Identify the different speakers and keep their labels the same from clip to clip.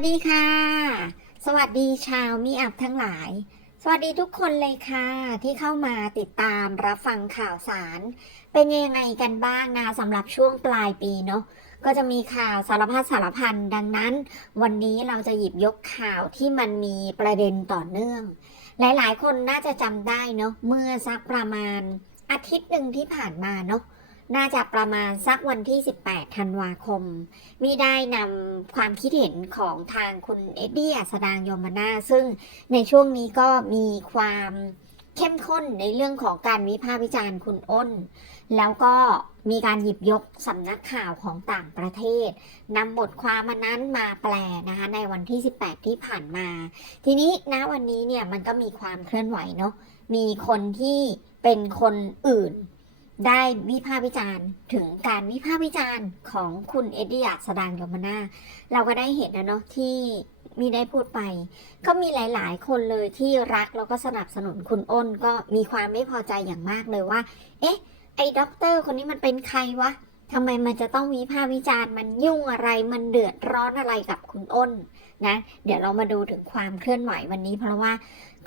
Speaker 1: วัสดีค่ะ สวัสดีชาวมิอับทั้งหลาย สวัสดีทุกคนเลยค่ะ ที่เข้ามาติดตามรับฟังข่าวสาร เป็นยังไงกันบ้างนะสำหรับช่วงปลายปีเนาะก็จะมีข่าวสารพัดสารพันดังนั้น วันนี้เราจะหยิบยกข่าวที่มันมีประเด็นต่อเนื่อง หลายๆ คนน่าจะจำได้เนาะเมื่อสักประมาณอาทิตย์หนึ่งที่ผ่านมาเนาะ น่าจะประมาณสักวันที่ 18 ธันวาคม มีได้นำความคิดเห็นของทางคุณเอ็ดดี้อัสดางยมนาซึ่งในช่วงนี้ก็มีความเข้มข้นในเรื่องของการวิพากษ์วิจารณ์คุณอ้น แล้วก็มีการหยิบยกสำนักข่าวของต่างประเทศนำบทความมันนั้นมาแปลนะคะในวันที่ 18 ที่ผ่านมา ทีนี้ณวันนี้เนี่ยมันก็มีความเคลื่อนไหวเนาะมีคนที่เป็นคนอื่น ได้วิพากษ์วิจารณ์ถึงการวิพากษ์วิจารณ์ของคุณเอ็ดดี้อัสดางยมนาเราก็ได้เห็นนะเนาะที่มีได้พูดไป ก็มีหลาย ๆ คนเลยที่รักแล้วก็สนับสนุนคุณอ้นก็มีความไม่พอใจอย่างมากเลยว่า เอ๊ะ ไอ้ด็อกเตอร์คนนี้มันเป็นใครวะทำไมมันจะต้องวิพากษ์วิจารณ์มันยุ่งอะไรมันเดือดร้อนอะไรกับคุณอ้น นะเดี๋ยวเรามาดูถึงความเคลื่อนไหววันนี้ เพราะว่า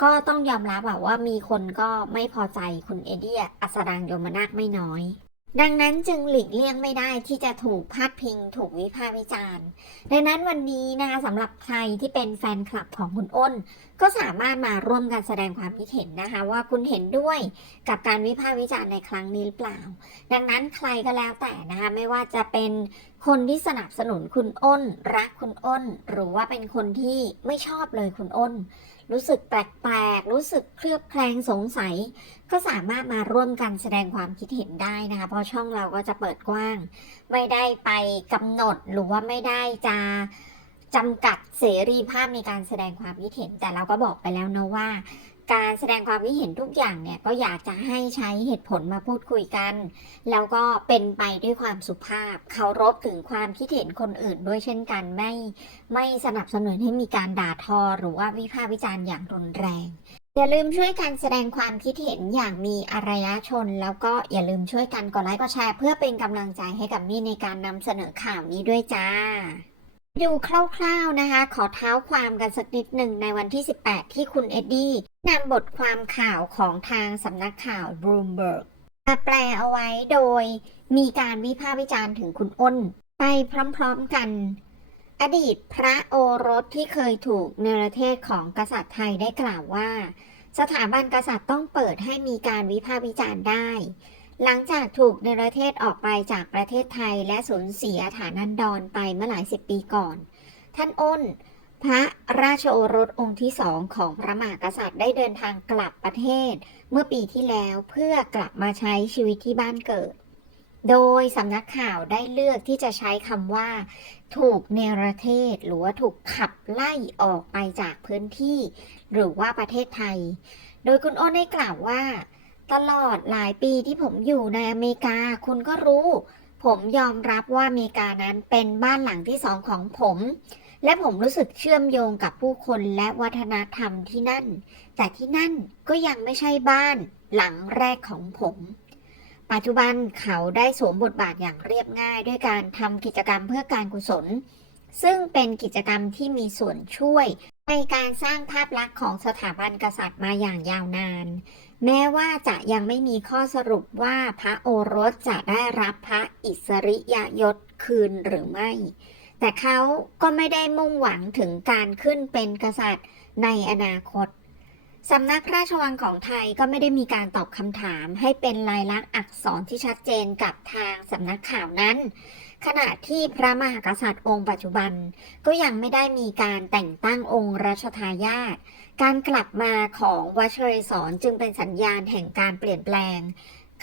Speaker 1: ก็ต้องยอมรับว่ามีคนก็ไม่พอใจคุณเอเดียอัสดางยมนาคไม่น้อย ดังนั้นจึงหลีกเลี่ยงไม่ได้ที่จะถูกพาดพิง ถูกวิพากษ์วิจารณ์ ดังนั้นวันนี้นะคะสำหรับใครที่เป็นแฟนคลับของคุณอ้น ก็สามารถมาร่วมกันแสดงความคิดเห็นนะคะ ว่าคุณเห็นด้วยกับการวิพากษ์วิจารณ์ในครั้งนี้หรือเปล่า ดังนั้นใครก็แล้วแต่นะคะไม่ว่าจะเป็นคนที่สนับสนุนคุณอ้น รักคุณอ้น หรือว่าเป็นคนที่ไม่ชอบเลยคุณอ้น รู้สึกแปลกๆ รู้สึกเคลือบแคลงสงสัย ก็สามารถมาร่วมกันแสดงความคิดเห็นได้นะคะ เพราะช่องเราก็จะเปิดกว้าง ไม่ได้ไปกำหนดหรือว่าไม่ได้จะจำกัดเสรีภาพในการแสดงความคิดเห็น แต่เราก็บอกไปแล้วนะว่า การแสดงความคิดเห็นทุกอย่างเนี่ยก็อยากจะให้ใช้เหตุผลมาพูดคุยกัน แล้วก็เป็นไปด้วยความสุภาพเคารพถึงความคิดเห็นคนอื่นด้วยเช่นกันไม่ไม่สนับสนุนให้มีการด่าทอ หรือว่าวิพากษ์วิจารณ์อย่างรุนแรง อย่าลืมช่วยกันแสดงความคิดเห็นอย่างมีอารยชน แล้วก็อย่าลืมช่วยกันกดไลค์กดแชร์ เพื่อเป็นกำลังใจให้กับมี่ในการนำเสนอข่าวนี้ด้วยจ้า ดูคร่าวๆนะคะ ขอเท้าความกันสักนิดหนึ่งในวันที่ 18 ที่คุณเอ็ดดี้นำบทความข่าวของทางสำนักข่าว Bloomberg มาแปลเอาไว้โดยมีการวิพากษ์วิจารณ์ถึงคุณอ้น ไปพร้อมๆกัน อดีตพระโอรสที่เคยถูกเนรเทศของกษัตริย์ไทยได้กล่าวว่า สถาบันกษัตริย์ต้องเปิดให้มีการวิพากษ์วิจารณ์ได้ หลังจากถูกเนรเทศออกไปจากประเทศไทยและสูญเสียฐานันดรไปเมื่อหลายสิบปีก่อน ท่านอ้น พระราชโอรสองค์ที่สองของพระมหากษัตริย์ได้เดินทางกลับประเทศ เมื่อปีที่แล้วเพื่อกลับมาใช้ชีวิตที่บ้านเกิด โดยสำนักข่าวได้เลือกที่จะใช้คำว่า ถูกเนรเทศ หรือว่าถูกขับไล่ออกไปจากพื้นที่ หรือว่าประเทศไทย โดยคุณอ้นได้กล่าวว่า ตลอดหลายปีที่ผมอยู่ในอเมริกา คุณก็รู้ ผมยอมรับว่าอเมริกานั้นเป็นบ้านหลังที่สองของผม และผมรู้สึกเชื่อมโยงกับผู้คนและวัฒนธรรมที่นั่น แต่ที่นั่นก็ยังไม่ใช่บ้านหลังแรกของผม ปัจจุบันเขาได้สวมบทบาทอย่างเรียบง่าย ด้วยการทำกิจกรรมเพื่อการกุศล ซึ่งเป็นกิจกรรมที่มีส่วนช่วยในการสร้างภาพลักษณ์ของสถาบันกษัตริย์มาอย่างยาวนาน แม้ว่าจะยังไม่มีข้อสรุปว่าพระโอรสจะได้รับพระอิสริยยศคืนหรือไม่ แต่เขาก็ไม่ได้มุ่งหวังถึงการขึ้นเป็นกษัตริย์ในอนาคตสำนักพระราชวังของไทยก็ไม่ได้มีการตอบคำถามให้เป็นลายลักษณ์อักษรที่ชัดเจนกับทางสำนักข่าวนั้น ขณะที่พระมหากษัตริย์องค์ปัจจุบันก็ยังไม่ได้มีการแต่งตั้งองค์รัชทายาทการกลับมาของวัชเรศรจึงเป็นสัญญาณแห่งการเปลี่ยนแปลง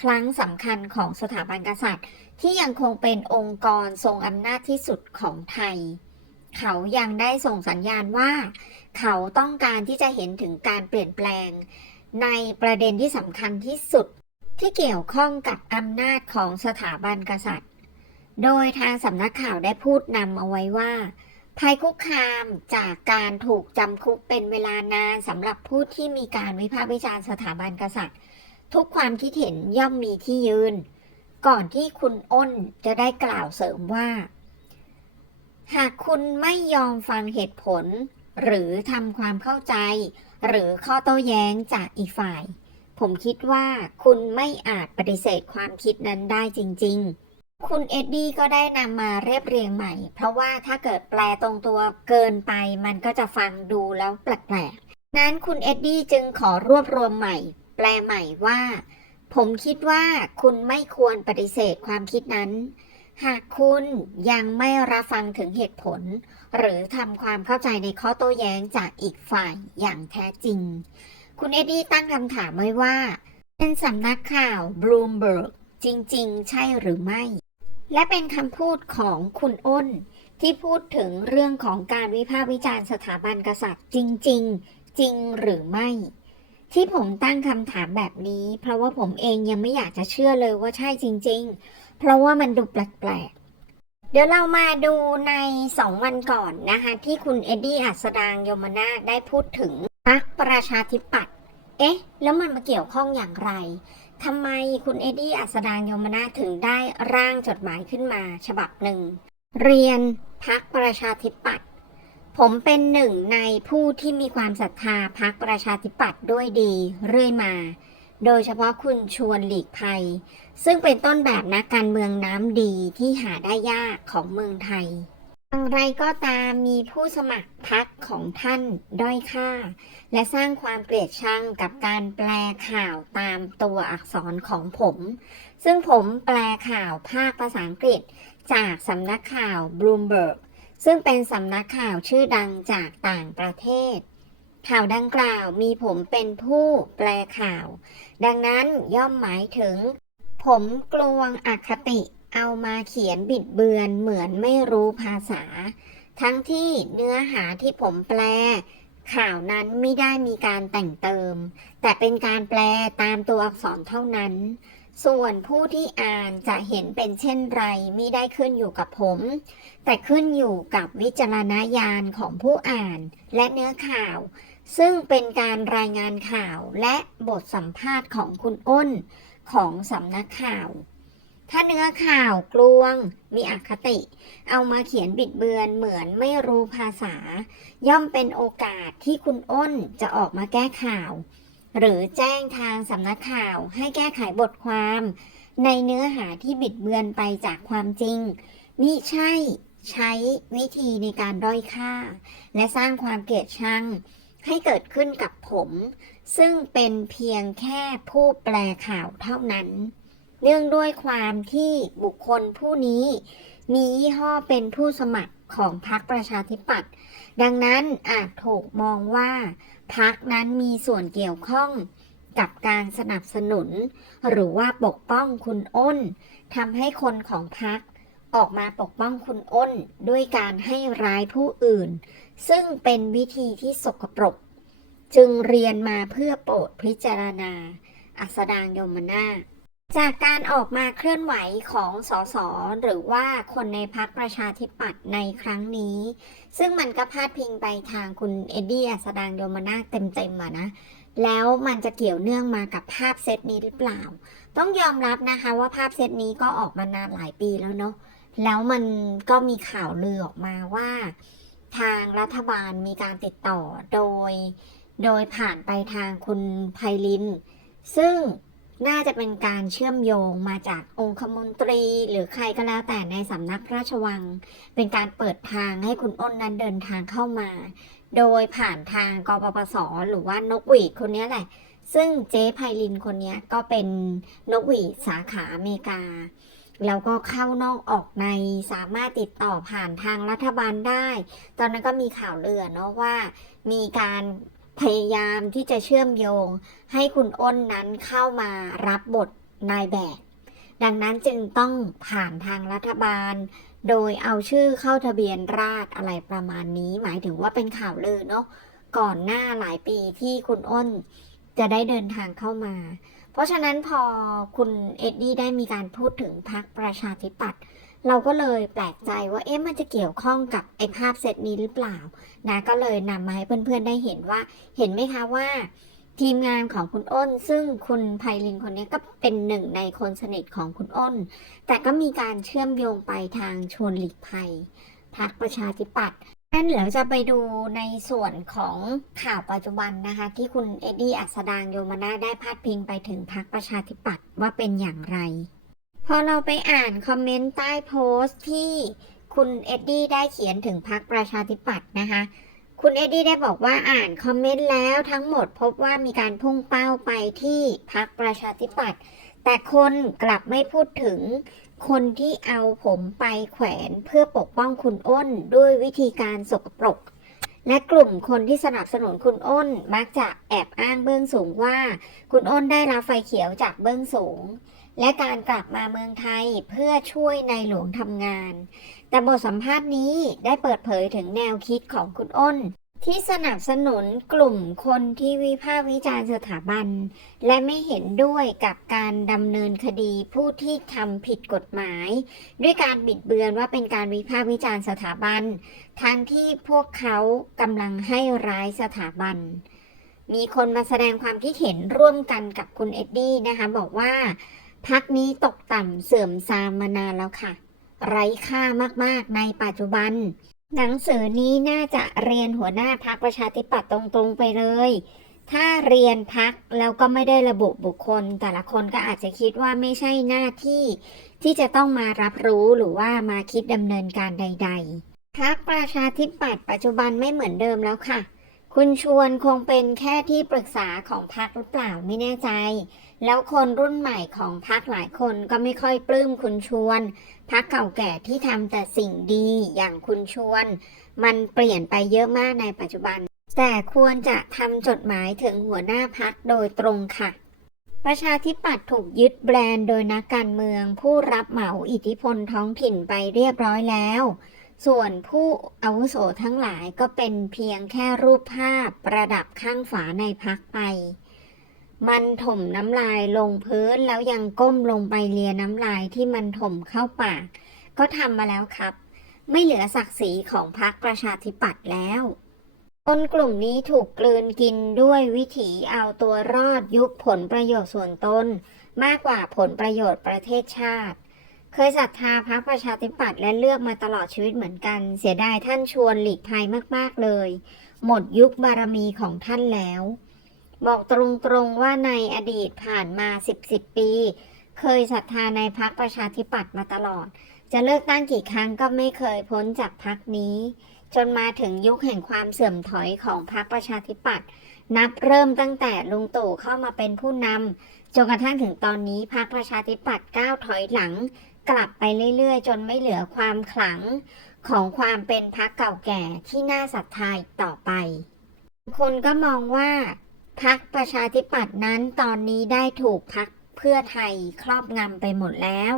Speaker 1: ครั้งสำคัญของสถาบันกษัตริย์ ที่ยังคงเป็นองค์กรทรงอำนาจที่สุดของไทย เขายังได้ส่งสัญญาณว่า เขาต้องการที่จะเห็นถึงการเปลี่ยนแปลง ในประเด็นที่สำคัญที่สุดที่เกี่ยวข้องกับอำนาจของสถาบันกษัตริย์ โดยทางสำนักข่าวได้พูดนำเอาไว้ว่า ภัยคุกคามจากการถูกจำคุกเป็นเวลานานสำหรับผู้ที่มีการวิพากษ์วิจารณ์สถาบันกษัตริย์ ทุกความคิดเห็นย่อมมีที่ยืน ก่อนที่คุณอ้นจะได้กล่าวเสริมว่า หากคุณไม่ยอมฟังเหตุผล หรือทำความเข้าใจ หรือข้อโต้แย้งจากอีกฝ่าย ผมคิดว่าคุณไม่อาจปฏิเสธความคิดนั้นได้จริง ๆ คุณเอ็ดดี้ก็ได้นำมาเรียบเรียงใหม่ เพราะว่าถ้าเกิดแปลตรงตัวเกินไป มันก็จะฟังดูแล้วแปลกๆ นั้นคุณเอ็ดดี้จึงขอรวบรวมใหม่ แปลใหม่ว่า ผมคิดว่าคุณไม่ควรปฏิเสธความคิดนั้น หากคุณยังไม่รับฟังถึงเหตุผล หรือทำความเข้าใจในข้อโต้แย้งจากอีกฝ่ายอย่างแท้จริง คุณเอ็ดดี้ตั้งคำถามไว้ว่า เป็นสำนักข่าวบลูมเบิร์กจริง ๆ ใช่หรือไม่ และเป็นคำพูดของคุณอ้น ที่พูดถึงเรื่องของการวิพากษ์วิจารณ์สถาบันกษัตริย์จริง ๆ จริงหรือไม่ ที่ผมตั้งคำถามแบบนี้ เพราะว่าผมเองยังไม่อยากจะเชื่อเลยว่าใช่จริง ๆ เพราะว่ามันดูแปลกๆเดี๋ยวเรามาดูในสองวันก่อนนะคะที่คุณเอ็ดดี้อัสดางยมนาได้พูดถึงพรรคประชาธิปัตย์ เอ๊ะ แล้วมันมาเกี่ยวข้องอย่างไร ทำไมคุณเอ็ดดี้อัสดางยมนาถึงได้ร่างจดหมายขึ้นมาฉบับหนึ่ง เรียนพักประชาธิปัตย์ผมเป็นหนึ่งในผู้ที่มีความศรัทธาพักประชาธิปัตย์ด้วยดีเรื่อยมา โดยเฉพาะคุณชวนหลีกภัย ซึ่งเป็นต้นแบบนักการเมืองน้ำดีที่หาได้ยากของเมืองไทยางไรก็ตามมีผู้สมัครพักของท่านด้อยค่า และสร้างความเกลียดชังกับการแปลข่าวตามตัวอักษรของผม ซึ่งผมแปลข่าวภาคภาษาอังกฤษจากสำนักข่าว Bloomberg ซึ่งเป็นสำนักข่าวชื่อดังจากต่างประเทศ ข่าวดังกล่าวมีผมเป็นผู้แปลข่าว ดังนั้นย่อมหมายถึง ผมกลวงอคติ เอามาเขียนบิดเบือนเหมือนไม่รู้ภาษา ทั้งที่เนื้อหาที่ผมแปล ข่าวนั้นไม่ได้มีการแต่งเติม แต่เป็นการแปลตามตัวอักษรเท่านั้น ส่วนผู้ที่อ่านจะเห็นเป็นเช่นไรไม่ได้ขึ้นอยู่กับผม แต่ขึ้นอยู่กับวิจารณญาณของผู้อ่านและเนื้อข่าว ซึ่งเป็นการรายงานข่าวและบทสัมภาษณ์ของคุณอ้นของสำนักข่าว ถ้าเนื้อข่าวกลวง มีอคติ เอามาเขียนบิดเบือนเหมือนไม่รู้ภาษา ย่อมเป็นโอกาสที่คุณอ้นจะออกมาแก้ข่าว หรือแจ้งทางสำนักข่าวให้แก้ไขบทความ ในเนื้อหาที่บิดเบือนไปจากความจริงมิใช่ใช้วิธีในการด้อยค่า และสร้างความเกลียดชังให้เกิดขึ้นกับผม ซึ่งเป็นเพียงแค่ผู้แปลข่าวเท่านั้น เนื่องด้วยความที่บุคคลผู้นี้ มียี่ห้อเป็นผู้สมัครของพรรคประชาธิปัตย์ดังนั้นอาจถูกมองว่าพรรคนั้นมีส่วนเกี่ยวข้องกับการสนับสนุน หรือว่าปกป้องคุณอ้นทำให้คนของพรรคออกมาปกป้องคุณอ้นด้วยการให้ร้ายผู้อื่น ซึ่งเป็นวิธีที่สกปรก จึงเรียนมาเพื่อโปรดพิจารณา อัสดางยมนาถ จากการออกมาเคลื่อนไหวของสสหรือว่าคนในพักประชาธิปัตย์ในครั้งนี้ ซึ่งมันก็พาดพิงไปทางคุณเอ็ดดี้อัสดางยมนาถเต็มๆอะนะ แล้วมันจะเกี่ยวเนื่องมากับภาพเซตนี้หรือเปล่า ต้องยอมรับนะคะว่าภาพเซตนี้ก็ออกมานานหลายปีแล้วเนาะแล้วมันก็มีข่าวลือออกมาว่า ทางรัฐบาลมีการติดต่อโดย โดยผ่านไปทางคุณไพลิน ซึ่ง น่าจะเป็นการเชื่อมโยงมาจากองคมนตรีหรือใครก็แล้วแต่ในสำนักพระราชวัง เป็นการเปิดทางให้คุณอ้นนั้นเดินทางเข้ามา โดยผ่านทางกปปสหรือว่านกหวีดคนนี้แหละ ซึ่งเจ๊ไพลินคนนี้ก็เป็นนกหวีดสาขาอเมริกา แล้วก็เข้านอกออกในสามารถติดต่อผ่านทางรัฐบาลได้ ตอนนั้นก็มีข่าวเลือเนาะว่ามีการ พยายามที่จะเชื่อมโยง ให้คุณอ้นนั้นเข้ามารับบทนายแบบ ดังนั้นจึงต้องผ่านทางรัฐบาล โดยเอาชื่อเข้าทะเบียนราษฎรอะไรประมาณนี้ หมายถึงว่าเป็นข่าวลือเนาะก่อนหน้าหลายปีที่คุณอ้นจะได้เดินทางเข้ามา เพราะฉะนั้นพอคุณเอ็ดดี้ได้มีการพูดถึงพรรคประชาธิปัตย์ เราก็เลยแปลกใจว่าเอ๊ะมันจะเกี่ยวข้องกับไอ้ภาพเซตนี้หรือเปล่านะก็เลยนำมาให้เพื่อนๆได้เห็นว่าเห็นไหมคะว่า ทีมงานของคุณอ้น ซึ่งคุณไพลินคนนี้ก็เป็นหนึ่งในคนสนิทของคุณอ้น แต่ก็มีการเชื่อมโยงไปทางชวนหลีกภัยพรรคประชาธิปัตย์งั้นเดี๋ยวจะไปดูในส่วนของข่าวปัจจุบันนะคะ ที่คุณเอ็ดดี้อัสดางโยมนาได้พาดพิงไปถึงพรรคประชาธิปัตย์ว่าเป็นอย่างไร พอเราไปอ่านคอมเมนต์ใต้โพสต์ที่คุณเอ็ดดี้ได้เขียนถึงพรรคประชาธิปัตย์นะคะ คุณเอ็ดดี้ได้บอกว่าอ่านคอมเมนต์แล้วทั้งหมดพบว่ามีการพุ่งเป้าไปที่พรรคประชาธิปัตย์แต่คนกลับไม่พูดถึงคนที่เอาผมไปแขวนเพื่อปกป้องคุณอ้นด้วยวิธีการสกปรก และกลุ่มคนที่สนับสนุนคุณอ้นมักจะแอบอ้างเบื้องสูงว่า คุณอ้นได้รับไฟเขียวจากเบื้องสูง และการกลับมาเมืองไทยเพื่อช่วยในหลวงทำงาน แต่บทสัมภาษณ์นี้ได้เปิดเผยถึงแนวคิดของคุณอ้น ที่สนับสนุนกลุ่มคนที่วิพากษ์วิจารณ์สถาบัน และไม่เห็นด้วยกับการดำเนินคดีผู้ที่ทำผิดกฎหมาย ด้วยการบิดเบือนว่าเป็นการวิพากษ์วิจารณ์สถาบัน ทั้งที่พวกเขากำลังให้ร้ายสถาบันมีคนมาแสดงความคิดเห็นร่วมกันกับคุณเอ็ดดี้นะคะ บอกว่า พักนี้ตกต่ำเสื่อมทรามมานานแล้วค่ะ ไร้ค่ามากๆในปัจจุบัน หนังสือนี้น่าจะเรียนหัวหน้าพักประชาธิปัตย์ตรงๆไปเลย ถ้าเรียนพักแล้วก็ไม่ได้ระบุบุคคล แต่ละคนก็อาจจะคิดว่าไม่ใช่หน้าที่ ที่จะต้องมารับรู้หรือว่ามาคิดดำเนินการใด ๆพักประชาธิปัตย์ปัจจุบันไม่เหมือนเดิมแล้วค่ะ คุณชวนคงเป็นแค่ที่ปรึกษาของพักหรือเปล่าไม่แน่ใจ แล้วคนรุ่นใหม่ของพักหลายคนก็ไม่ค่อยปลื้มคุณชวนพักเก่าแก่ที่ทำแต่สิ่งดีอย่างคุณชวน มันเปลี่ยนไปเยอะมากในปัจจุบัน แต่ควรจะทำจดหมายถึงหัวหน้าพักโดยตรงค่ะ ประชาธิปัตย์ถูกยึดแบรนด์โดยนักการเมือง ผู้รับเหมาอิทธิพลท้องถิ่นไปเรียบร้อยแล้ว ส่วนผู้อาวุโสทั้งหลายก็เป็นเพียงแค่รูปภาพประดับข้างฝาในพักไป มันถมน้ำลายลงพื้นแล้วยังก้มลงไปเลียน้ำลายที่มันถมเข้าปาก ก็ทำมาแล้วครับ ไม่เหลือศักดิ์ศรีของพรรคประชาธิปัตย์แล้วคนกลุ่มนี้ถูกกลืนกินด้วยวิถีเอาตัวรอดยุบผลประโยชน์ส่วนตนมากกว่าผลประโยชน์ประเทศชาติ เคยศรัทธาพรรคประชาธิปัตย์และเลือกมาตลอดชีวิตเหมือนกัน เสียดายท่านชวนหลีกภัยมาก ๆ เลย หมดยุคบารมีของท่านแล้ว บอกตรงๆว่าในอดีตผ่านมา 10 10 ปี เคยศรัทธาในพรรคประชาธิปัตย์มาตลอด จะเลิกตั้งกี่ครั้งก็ไม่เคยพ้นจากพรรคนี้ จนมาถึงยุคแห่งความเสื่อมถอยของพรรคประชาธิปัตย์นับเริ่มตั้งแต่ลุงตู่เข้ามาเป็นผู้นำจนกระทั่งถึงตอนนี้พรรคประชาธิปัตย์ก้าวถอยหลัง กลับไปเรื่อยๆ จนไม่เหลือความขลังของความเป็นพรรคเก่าแก่ที่น่าศรัทธาอีกต่อไป คนก็มองว่า พรรคประชาธิปัตย์นั้นตอนนี้ได้ถูกพรรคเพื่อไทยครอบงำไปหมดแล้ว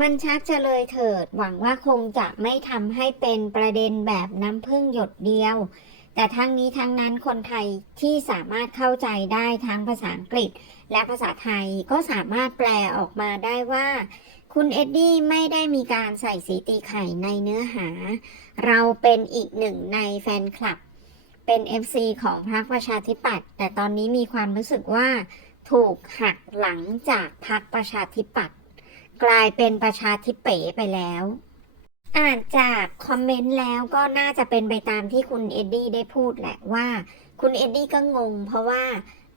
Speaker 1: มันชักจะเลยเถิดหวังว่าคงจะไม่ทำให้เป็นประเด็นแบบน้ำพึ่งหยดเดียว แต่ทั้งนี้ทั้งนั้นคนไทยที่สามารถเข้าใจได้ทั้งภาษาอังกฤษ และภาษาไทยก็สามารถแปลออกมาได้ว่าคุณเอ็ดดี้ไม่ได้มีการใส่สีตีไข่ในเนื้อหา เราเป็นอีกหนึ่งในแฟนคลับ เป็น FC ของพรรคประชาธิปัตย์แต่ตอนนี้มีความรู้สึกว่า ถูกหักหลังจากพรรคประชาธิปัตย์กลายเป็นประชาธิเป๋ไปแล้ว อ่านจากคอมเมนต์แล้วก็น่าจะเป็นไปตามที่คุณเอ็ดดี้ได้พูดแหละว่า คุณเอ็ดดี้ก็งง เพราะว่า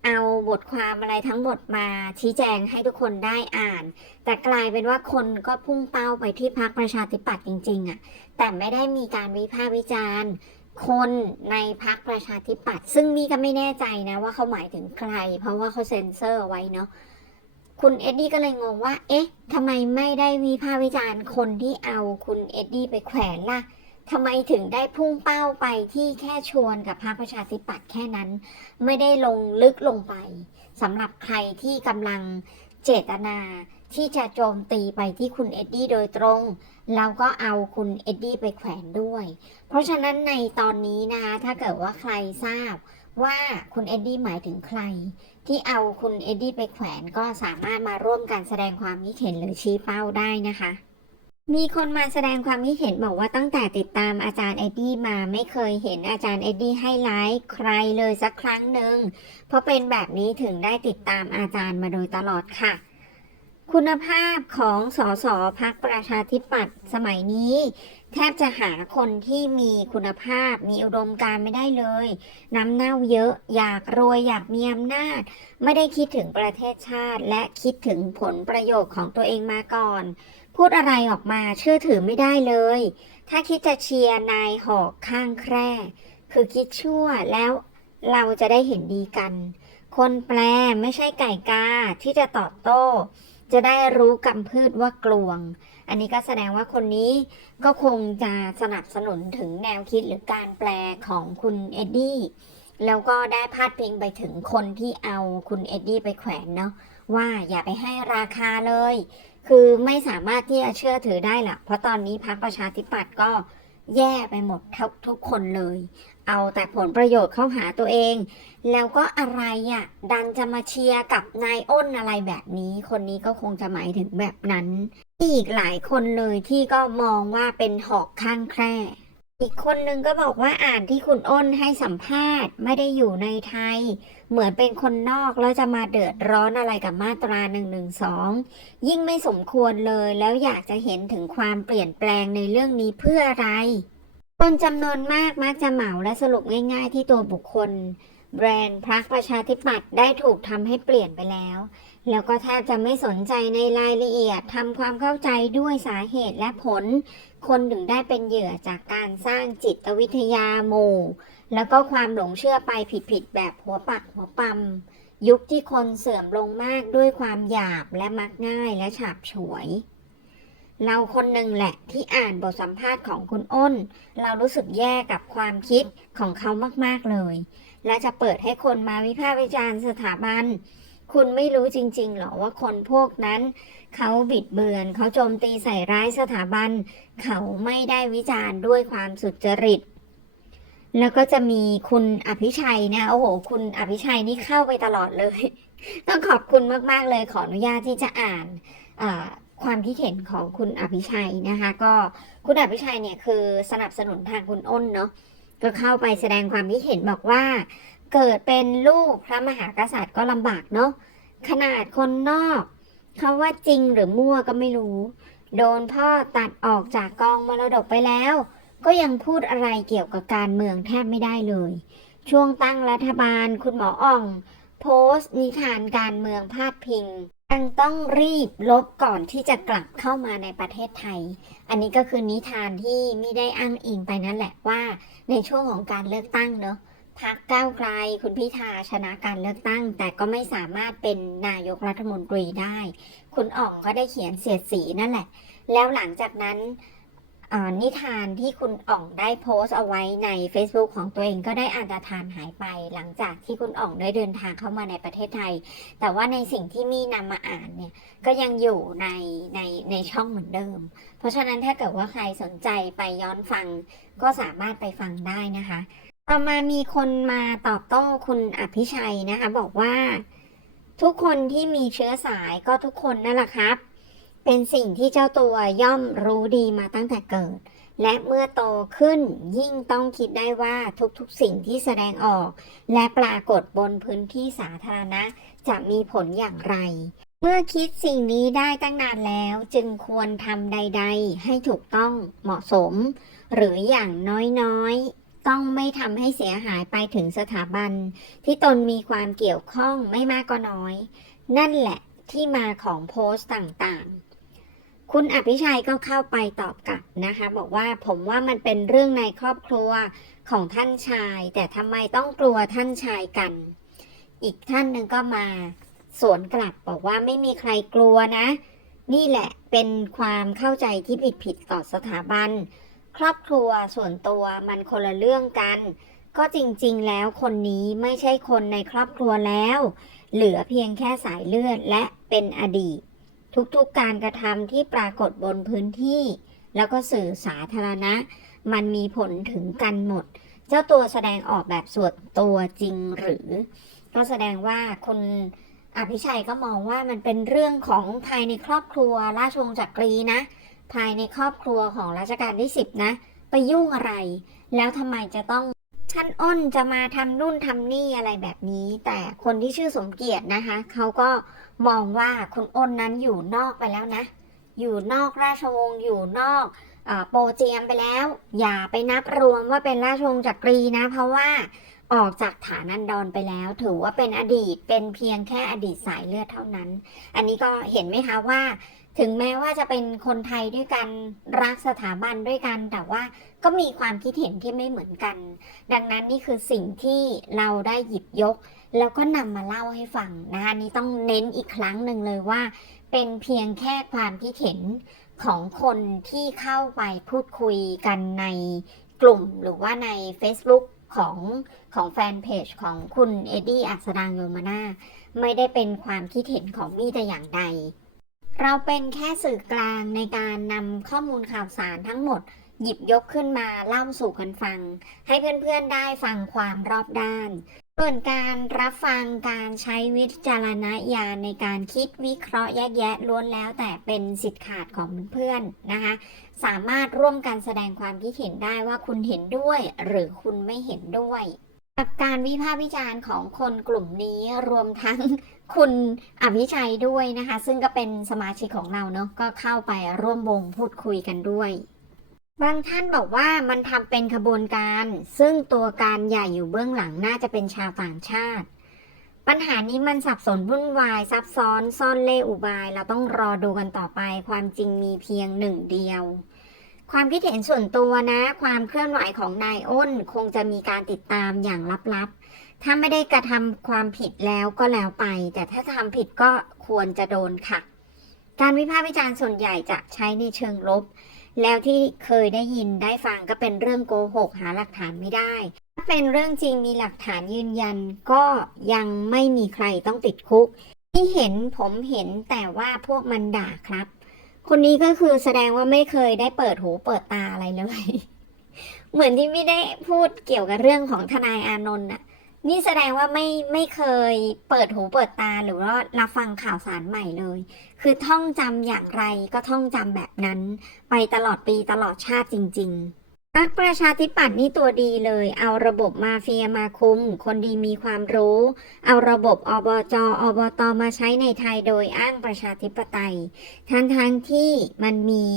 Speaker 1: เอาบทความอะไรทั้งหมดมาชี้แจงให้ทุกคนได้อ่าน แต่กลายเป็นว่าคนก็พุ่งเป้าไปที่พรรคประชาธิปัตย์จริง ๆอะ่ะแต่ไม่ได้มีการวิพากษ์วิจารณ์ คนในพรรคประชาธิปัตย์ซึ่งมี่ก็ไม่แน่ใจนะว่าเขาหมายถึงใคร เพราะว่าเขาเซ็นเซอร์ไว้เนาะคุณเอ็ดดี้ก็เลยงงว่า เอ๊ะทำไมไม่ได้วิพากษ์วิจารณ์คนที่เอาคุณเอ็ดดี้ไปแขวนล่ะทำไมถึงได้พุ่งเป้าไปที่แค่ชวนกับพรรคประชาธิปัตย์แค่นั้น ไม่ได้ลงลึกลงไปสำหรับใครที่กำลังเจตนา ที่จะโจมตีไปที่คุณเอ็ดดี้โดยตรงเราก็เอาคุณเอ็ดดี้ไปแขวนด้วย เพราะฉะนั้นในตอนนี้นะคะถ้าเกิดว่าใครทราบว่าคุณเอ็ดดี้หมายถึงใคร ที่เอาคุณเอ็ดดี้ไปแขวนก็สามารถมาร่วมกันแสดงความคิดเห็นหรือชี้เป้าได้นะคะ มีคนมาแสดงความคิดเห็นบอกว่าตั้งแต่ติดตามอาจารย์เอ็ดดี้มาไม่เคยเห็นอาจารย์เอ็ดดี้ให้ไลฟ์ใครเลยสักครั้งหนึ่งเพราะเป็นแบบนี้ถึงได้ติดตามอาจารย์มาโดยตลอดค่ะ คุณภาพของสสพักประชาธิปัตย์สมัยนี้ แทบจะหาคนที่มีคุณภาพมีอุดมการไม่ได้เลยน้ำเน่าเยอะ อยากรวยอยากมีอำนาจ ไม่ได้คิดถึงประเทศชาติ และคิดถึงผลประโยชน์ของตัวเองมาก่อน พูดอะไรออกมาเชื่อถือไม่ได้เลย ถ้าคิดจะเชียร์นายหอกข้างแคร่ คือคิดชั่วแล้วเราจะได้เห็นดีกัน คนแปลไม่ใช่ไก่กาที่จะตอบโต้ จะได้รู้กำพืชว่ากลวง อันนี้ก็แสดงว่าคนนี้ก็คงจะสนับสนุนถึงแนวคิดหรือการแปลของคุณเอ็ดดี้แล้วก็ได้พาดพิงไปถึงคนที่เอาคุณเอ็ดดี้ไปแขวนเนาะว่าอย่าไปให้ราคาเลย คือไม่สามารถที่จะเชื่อถือได้หรอกเพราะตอนนี้พรรคประชาธิปัตย์ก็ แย่ไปหมดทุกทุกคนเลย เอาแต่ผลประโยชน์เข้าหาตัวเอง แล้วก็อะไรอะดันจะมาเชียร์กับนายอ้นอะไรแบบนี้ คนนี้ก็คงจะหมายถึงแบบนั้น อีกหลายคนเลยที่ก็มองว่าเป็นหอกข้างแคร่ อีกคนนึงก็บอกว่าอ่านที่คุณอ้นให้สัมภาษณ์ไม่ได้อยู่ในไทย เหมือนเป็นคนนอกแล้วจะมาเดือดร้อนอะไรกับมาตรา1นึยิ่งไม่สมควรเลยแล้วอยากจะเห็นถึงความเปลี่ยนแปลงในเรื่องนี้เพื่ออะไร คนจำนวนมากมักจะเหมาและสรุปง่าย ๆ ที่ตัวบุคคล แบรนด์พรรคประชาธิปัตย์ได้ถูกทำให้เปลี่ยนไปแล้ว แล้วก็แทบจะไม่สนใจในรายละเอียดทำความเข้าใจด้วยสาเหตุและผล คนถึงได้เป็นเหยื่อจากการสร้างจิตวิทยาหมู่แล้วก็ความหลงเชื่อไปผิดๆแบบหัวปักหัวปั๊มยุคที่คนเสื่อมลงมากด้วยความหยาบและมักง่ายและฉาบฉวย เราคนหนึ่งแหละที่อ่านบทสัมภาษณ์ของคุณอ้น เรารู้สึกแย่กับความคิดของเขามากๆเลย และจะเปิดให้คนมาวิพากษ์วิจารณ์สถาบัน คุณไม่รู้จริงๆหรอว่าคนพวกนั้น เขาบิดเบือน เขาโจมตีใส่ร้ายสถาบัน เขาไม่ได้วิจารณ์ด้วยความสุจริต แล้วก็จะมีคุณอภิชัยนะโอ้โห คุณอภิชัยนี่เข้าไปตลอดเลย ต้องขอบคุณมากๆเลยขออนุญาตที่จะอ่านความคิดเห็นของคุณอภิชัยนะคะ ก็คุณอภิชัยเนี่ยคือสนับสนุนทางคุณอ้นเนาะก็เข้าไปแสดงความคิดเห็นบอกว่า เกิดเป็นลูกพระมหากษัตริย์ก็ลำบากเนาะขนาดคนนอก เขาว่าจริงหรือมั่วก็ไม่รู้ โดนพ่อตัดออกจากกองมรดกไปแล้ว ก็ยังพูดอะไรเกี่ยวกับการเมืองแทบไม่ได้เลย ช่วงตั้งรัฐบาลคุณหมออ่อง โพสต์นิทานการเมืองพาดพิงยังต้องรีบลบก่อนที่จะกลับเข้ามาในประเทศไทย อันนี้ก็คือนิทานที่ไม่ได้อ้างอิงไปนั่นแหละว่า ในช่วงของการเลือกตั้งเนาะ พักก้าวไกลคุณพิธาชนะการเลือกตั้ง แต่ก็ไม่สามารถเป็นนายกรัฐมนตรีได้ คุณอ่องก็ได้เขียนเสียดสีนั่นแหละ แล้วหลังจากนั้นนิทานที่คุณอ่องได้โพสต์เอาไว้ใน Facebook ของตัวเองก็ได้อันตรธานหายไป หลังจากที่คุณอ่องได้เดินทางเข้ามาในประเทศไทย แต่ว่าในสิ่งที่มีนำมาอ่านเนี่ยก็ยังอยู่ในในในช่องเหมือนเดิม เพราะฉะนั้นถ้าเกิดว่าใครสนใจไปย้อนฟังก็สามารถไปฟังได้นะคะ ต่อมามีคนมาตอบโต้คุณอภิชัยนะคะ บอกว่า ทุกคนที่มีเชื้อสายก็ทุกคนนั่นแหละครับ เป็นสิ่งที่เจ้าตัวย่อมรู้ดีมาตั้งแต่เกิด และเมื่อโตขึ้นยิ่งต้องคิดได้ว่าทุกๆสิ่งที่แสดงออก และปรากฏบนพื้นที่สาธารณะ จะมีผลอย่างไร เมื่อคิดสิ่งนี้ได้ตั้งนานแล้วจึงควรทำใด ๆ ให้ถูกต้องเหมาะสม หรืออย่างน้อยๆ ต้องไม่ทำให้เสียหายไปถึงสถาบัน ที่ตนมีความเกี่ยวข้องไม่มากก็น้อย นั่นแหละที่มาของโพสต์ต่างๆ คุณอภิชัยก็เข้าไปตอบกลับนะคะ บอกว่าผมว่ามันเป็นเรื่องในครอบครัวของท่านชาย แต่ทำไมต้องกลัวท่านชายกัน อีกท่านหนึ่งก็มาสวนกลับบอกว่าไม่มีใครกลัวนะ นี่แหละเป็นความเข้าใจที่ผิดๆต่อสถาบัน ครอบครัวส่วนตัวมันคนละเรื่องกัน ก็จริงๆ แล้วคนนี้ไม่ใช่คนในครอบครัวแล้ว เหลือเพียงแค่สายเลือดและเป็นอดีต ทุกๆการกระทำที่ปรากฏบนพื้นที่ แล้วก็สื่อสาธารณะ มันมีผลถึงกันหมด เจ้าตัวแสดงออกแบบส่วนตัวจริงหรือ ก็แสดงว่าคุณอภิชัยก็มองว่ามันเป็นเรื่องของภายในครอบครัวราชวงศ์จักรีนะ ภายในครอบครัวของรัชกาลที่สิบนะ ไปยุ่งอะไร แล้วทำไมจะต้องท่านอ้นจะมาทำนู่นทำนี่อะไรแบบนี้ แต่คนที่ชื่อสมเกียรตินะคะ เขาก็มองว่าคุณอ้นนั้นอยู่นอกไปแล้วนะ อยู่นอกราชวงศ์อยู่นอกอโปรเจียมไปแล้ว อย่าไปนับรวมว่าเป็นราชวงศ์จักรีนะ เพราะว่าออกจากฐานันดรไปแล้ว ถือว่าเป็นอดีตเป็นเพียงแค่อดีตสายเลือดเท่านั้น อันนี้ก็เห็นไหมคะว่า ถึงแม้ว่าจะเป็นคนไทยด้วยกันรักสถาบันด้วยกัน แต่ว่าก็มีความคิดเห็นที่ไม่เหมือนกัน ดังนั้นนี่คือสิ่งที่เราได้หยิบยก แล้วก็นำมาเล่าให้ฟังนะคะนนี้ต้องเน้นอีกครั้งหนึ่งเลยว่า เป็นเพียงแค่ความคิดเห็นของคนที่เข้าไปพูดคุยกันในกลุ่มหรือว่าใน Facebook ของของแฟนเพจของคุณเอ็ดดี้อัสดางโยมานาไม่ได้เป็นความคิดเห็นของมี่แต่อย่างใด เราเป็นแค่สื่อกลางในการนำข้อมูลข่าวสารทั้งหมด หยิบยกขึ้นมาเล่าสู่กันฟัง ให้เพื่อนๆได้ฟังความรอบด้าน ส่วนการรับฟังการใช้วิจารณญาณในการคิดวิเคราะห์แยกแยะล้วนแล้วแต่เป็นสิทธิ์ขาดของเพื่อนๆนะคะ สามารถร่วมกันแสดงความคิดเห็นได้ว่าคุณเห็นด้วย หรือคุณไม่เห็นด้วย กับการวิพากษ์วิจารณ์ของคนกลุ่มนี้รวมทั้งคุณอภิชัยด้วยนะคะ ซึ่งก็เป็นสมาชิกของเราเนาะก็เข้าไปร่วมวงพูดคุยกันด้วย บางท่านบอกว่ามันทำเป็นขบวนการ ซึ่งตัวการใหญ่อยู่เบื้องหลังน่าจะเป็นชาวต่างชาติ ปัญหานี้มันสับสนวุ่นวายซับซ้อนซ่อนเล่ห์อุบาย เราต้องรอดูกันต่อไป ความจริงมีเพียงหนึ่งเดียว ความคิดเห็นส่วนตัวนะ ความเคลื่อนไหวของนายอ้นคงจะมีการติดตามอย่างลับๆ ถ้าไม่ได้กระทำความผิดแล้วก็แล้วไป แต่ถ้าทำผิดก็ควรจะโดนค่ะ การวิพากษ์วิจารณ์ส่วนใหญ่จะใช้ในเชิงลบ แล้วที่เคยได้ยินได้ฟังก็เป็นเรื่องโกหกหาหลักฐานไม่ได้ ถ้าเป็นเรื่องจริงมีหลักฐานยืนยันก็ยังไม่มีใครต้องติดคุก ที่เห็นผมเห็นแต่ว่าพวกมันด่าครับ คนนี้ก็คือแสดงว่าไม่เคยได้เปิดหูเปิดตาอะไรเลย เหมือนที่ไม่ได้พูดเกี่ยวกับเรื่องของทนายอานนท์น่ะนี่แสดงว่าไม่ไม่เคยเปิดหูเปิดตาหรือว่ารับฟังข่าวสารใหม่เลย คือท่องจำอย่างไรก็ท่องจำแบบนั้น ไปตลอดปีตลอดชาติจริง ๆ พรรคประชาธิปัตย์นี่ตัวดีเลย เอาระบบมาเฟียมาคุม คนดีมีความรู้ เอาระบบอบจ อบต มาใช้ในไทยโดยอ้างประชาธิปไตย ทั้งๆที่มันมี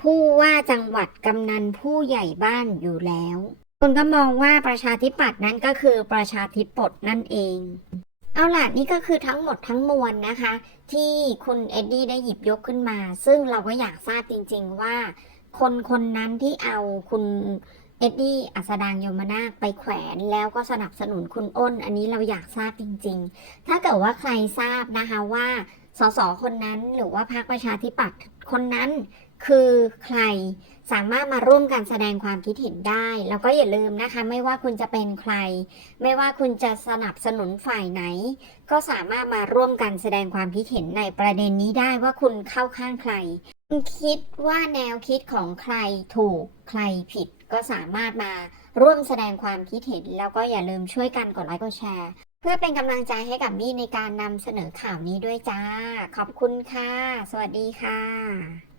Speaker 1: ผู้ว่าจังหวัดกำนันผู้ใหญ่บ้านอยู่แล้ว คนก็มองว่าประชาธิปัตย์นั้นก็คือประชาธิปดนั่นเอง เอาล่ะนี่ก็คือทั้งหมดทั้งมวลนะคะ ที่คุณเอ็ดดี้ได้หยิบยกขึ้นมา ซึ่งเราก็อยากทราบจริง ๆว่า คนคนนั้นที่เอาคุณเอ็ดดี้อัสดางโยมนาคไปแขวนแล้วก็สนับสนุนคุณอ้น อันนี้เราอยากทราบจริง ๆ ถ้าเกิดว่าใครทราบนะคะว่าสสคนนั้นหรือว่าพรรคประชาธิปัตย์คนนั้นคือใครสามารถมาร่วมกันแสดงความคิดเห็นได้ แล้วก็อย่าลืมนะคะ ไม่ว่าคุณจะเป็นใคร ไม่ว่าคุณจะสนับสนุนฝ่ายไหน ก็สามารถมาร่วมกันแสดงความคิดเห็นในประเด็นนี้ได้ว่าคุณเข้าข้างใคร คิดว่าแนวคิดของใครถูกใครผิดก็สามารถมาร่วมแสดงความคิดเห็น แล้วก็อย่าลืมช่วยกันกดไลค์กดแชร์ เพื่อเป็นกำลังใจให้กับมี่ในการนำเสนอข่าวนี้ด้วยจ้า ขอบคุณค่ะ สวัสดีค่ะ